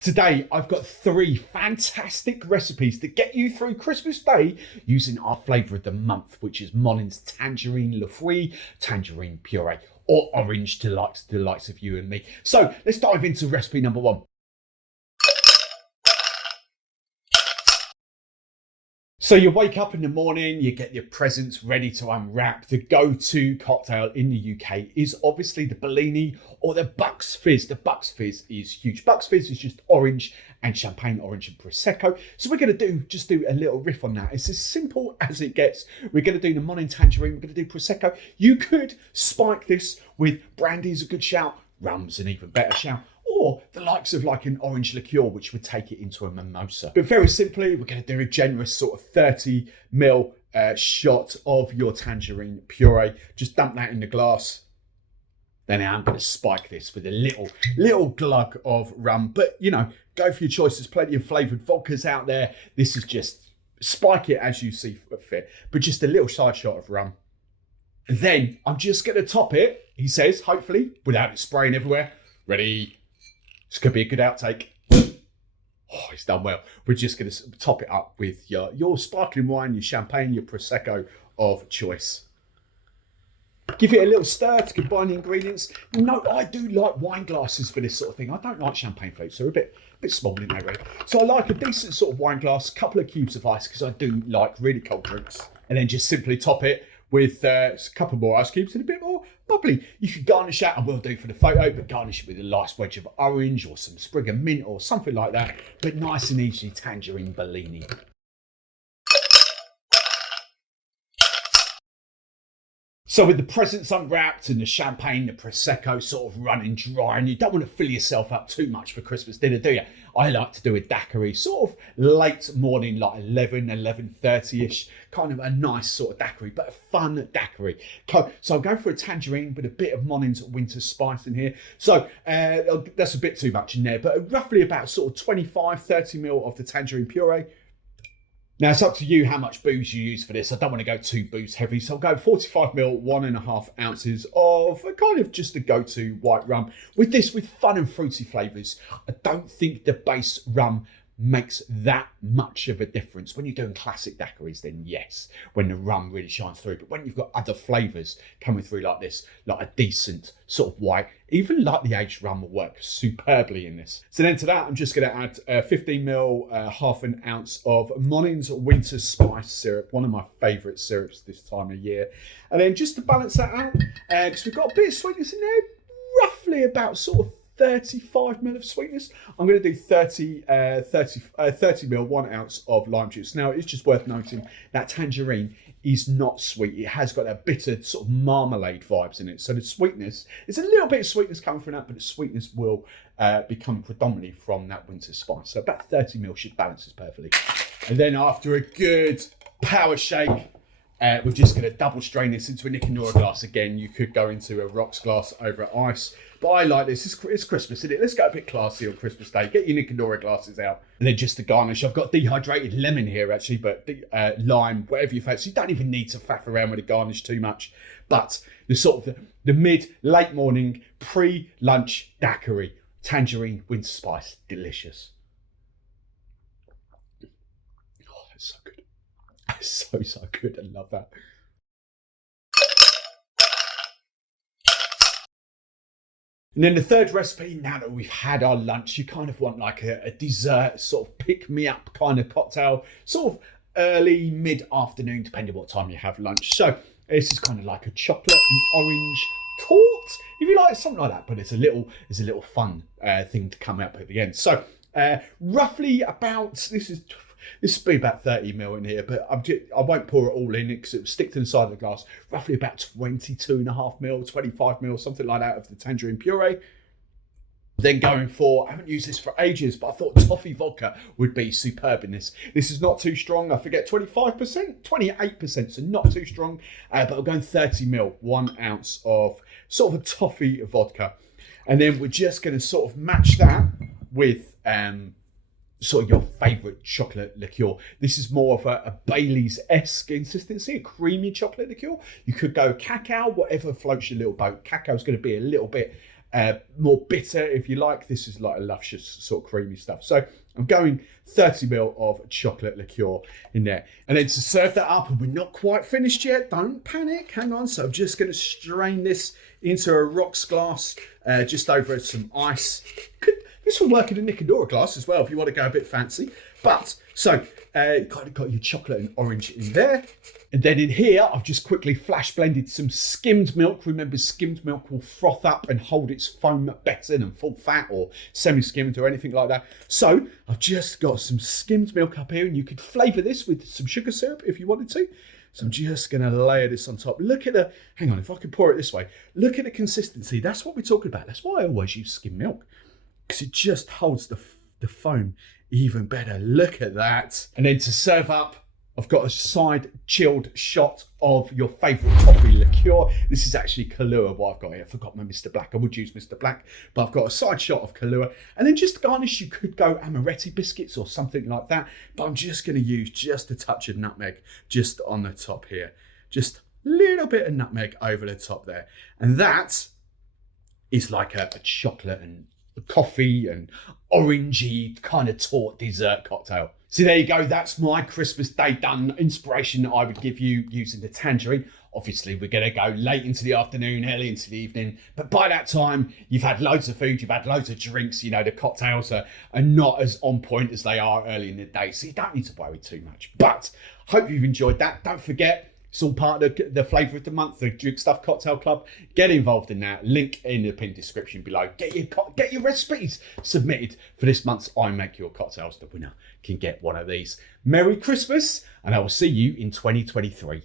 Today, I've got 3 fantastic recipes to get you through Christmas Day using our flavour of the month, which is Monin's Tangerine Puree, Tangerine Puree, or Orange Delights, the likes of you and me. So let's dive into recipe number 1. So you wake up in the morning, you get your presents ready to unwrap. The go-to cocktail in the UK is obviously the Bellini or the Bucks Fizz. The Bucks Fizz is huge. Bucks Fizz is just orange and champagne, orange and Prosecco. So we're going to just do a little riff on that. It's as simple as it gets. We're going to do the Monin Tangerine, we're going to do Prosecco. You could spike this with brandy is a good shout, rum's an even better shout, or the likes of like an orange liqueur, which would take it into a mimosa. But very simply, we're going to do a generous sort of 30ml shot of your tangerine puree. Just dump that in the glass. Then I'm going to spike this with a little glug of rum. But, you know, go for your choice. There's plenty of flavoured vodkas out there. This is just spike it as you see fit. But just a little side shot of rum. And then I'm just going to top it, he says, hopefully, without it spraying everywhere. Ready? This could be a good outtake. Oh, it's done well. We're just going to top it up with your sparkling wine, your champagne, your Prosecco of choice. Give it a little stir to combine the ingredients. No, I do like wine glasses for this sort of thing. I don't like champagne flakes. They're a bit small in there, really. So I like a decent sort of wine glass, a couple of cubes of ice, because I do like really cold drinks. And then just simply top it with a couple more ice cubes and a bit more bubbly. You could garnish that, and we'll do for the photo, but garnish it with a nice wedge of orange or some sprig of mint or something like that. But nice and easy tangerine Bellini. So with the presents unwrapped and the champagne, the Prosecco sort of running dry, and you don't want to fill yourself up too much for Christmas dinner, do you? I like to do a daiquiri, sort of late morning, like 11:30ish, kind of a nice sort of daiquiri, but a fun daiquiri. So I'll go for a tangerine with a bit of Monin's winter spice in here. So that's a bit too much in there, but roughly about sort of 25-30ml of the tangerine puree. Now, it's up to you how much booze you use for this. I don't want to go too booze heavy, so I'll go 45ml, 1.5 ounces of kind of just a go-to white rum. With this, with fun and fruity flavours, I don't think the base rum makes that much of a difference. When you're doing classic daiquiris, then yes, when the rum really shines through. But when you've got other flavours coming through like this, like a decent sort of white, even like the aged rum will work superbly in this. So then to that, I'm just going to add 15ml, half an ounce of Monin's winter spice syrup, one of my favourite syrups this time of year. And then just to balance that out, because we've got a bit of sweetness in there, roughly about sort of 35ml of sweetness. I'm going to do 30ml, 1 ounce of lime juice. Now, it's just worth noting that tangerine is not sweet. It has got a bitter sort of marmalade vibes in it. So the sweetness, it's a little bit of sweetness coming from that, but the sweetness will be coming predominantly from that winter spice. So about 30ml should balance this perfectly. And then after a good power shake, we're just going to double strain this into a Nicanora glass again. You could go into a rocks glass over ice, but I like this. It's Christmas, isn't it? Let's go a bit classy on Christmas Day. Get your Nicanora glasses out. And then just to garnish, I've got dehydrated lemon here actually, but lime, whatever you fancy. You don't even need to faff around with the garnish too much. But the sort of the late morning, pre-lunch daiquiri, tangerine winter spice, delicious. Oh, that's so good. So good. I love that. And then the third recipe, now that we've had our lunch, you kind of want like a dessert, sort of pick-me-up kind of cocktail, sort of early, mid-afternoon, depending what time you have lunch. So this is kind of like a chocolate and orange torte, if you like, something like that. But it's a little fun thing to come up at the end. So roughly about, this will be about 30ml in here, but I won't pour it all in because it will stick to the side of the glass. Roughly about 22.5ml, 25ml, something like that of the tangerine puree. Then going for, I haven't used this for ages, but I thought toffee vodka would be superb in this. This is not too strong. I forget 25%, 28%, so not too strong. But I'm going 30ml, 1 ounce of sort of a toffee vodka. And then we're just going to sort of match that with sort of your favourite chocolate liqueur. This is more of a Bailey's-esque consistency, a creamy chocolate liqueur. You could go cacao, whatever floats your little boat. Cacao is going to be a little bit more bitter if you like. This is like a luscious sort of creamy stuff. So I'm going 30 ml of chocolate liqueur in there. And then to serve that up, and we're not quite finished yet, don't panic, hang on. So I'm just going to strain this into a rocks glass, just over some ice. This will work in a Nicodora glass as well if you want to go a bit fancy. But, so, kind of got your chocolate and orange in there. And then in here, I've just quickly flash blended some skimmed milk. Remember, skimmed milk will froth up and hold its foam better than full fat or semi-skimmed or anything like that. So I've just got some skimmed milk up here, and you could flavour this with some sugar syrup if you wanted to. So I'm just going to layer this on top. Look at the, hang on, if I could pour it this way. Look at the consistency. That's what we're talking about. That's why I always use skim milk, because it just holds the foam even better. Look at that. And then to serve up, I've got a side chilled shot of your favourite coffee liqueur. This is actually Kahlua, what I've got here. I forgot my Mr. Black. I would use Mr. Black, but I've got a side shot of Kahlua. And then just to garnish, you could go amaretti biscuits or something like that. But I'm just going to use just a touch of nutmeg just on the top here. Just a little bit of nutmeg over the top there. And that is like a chocolate and coffee and orangey kind of taut dessert cocktail. So there you go, that's my Christmas Day done. Inspiration that I would give you using the tangerine. Obviously, we're going to go late into the afternoon, early into the evening. But by that time, you've had loads of food, you've had loads of drinks. You know, the cocktails are not as on point as they are early in the day. So you don't need to worry too much. But hope you've enjoyed that. Don't forget, it's all part of the flavour of the month, the Drink Stuff Cocktail Club. Get involved in that. Link in the pinned description below. Get your recipes submitted for this month's I Make Your Cocktails. The winner can get one of these. Merry Christmas, and I will see you in 2023.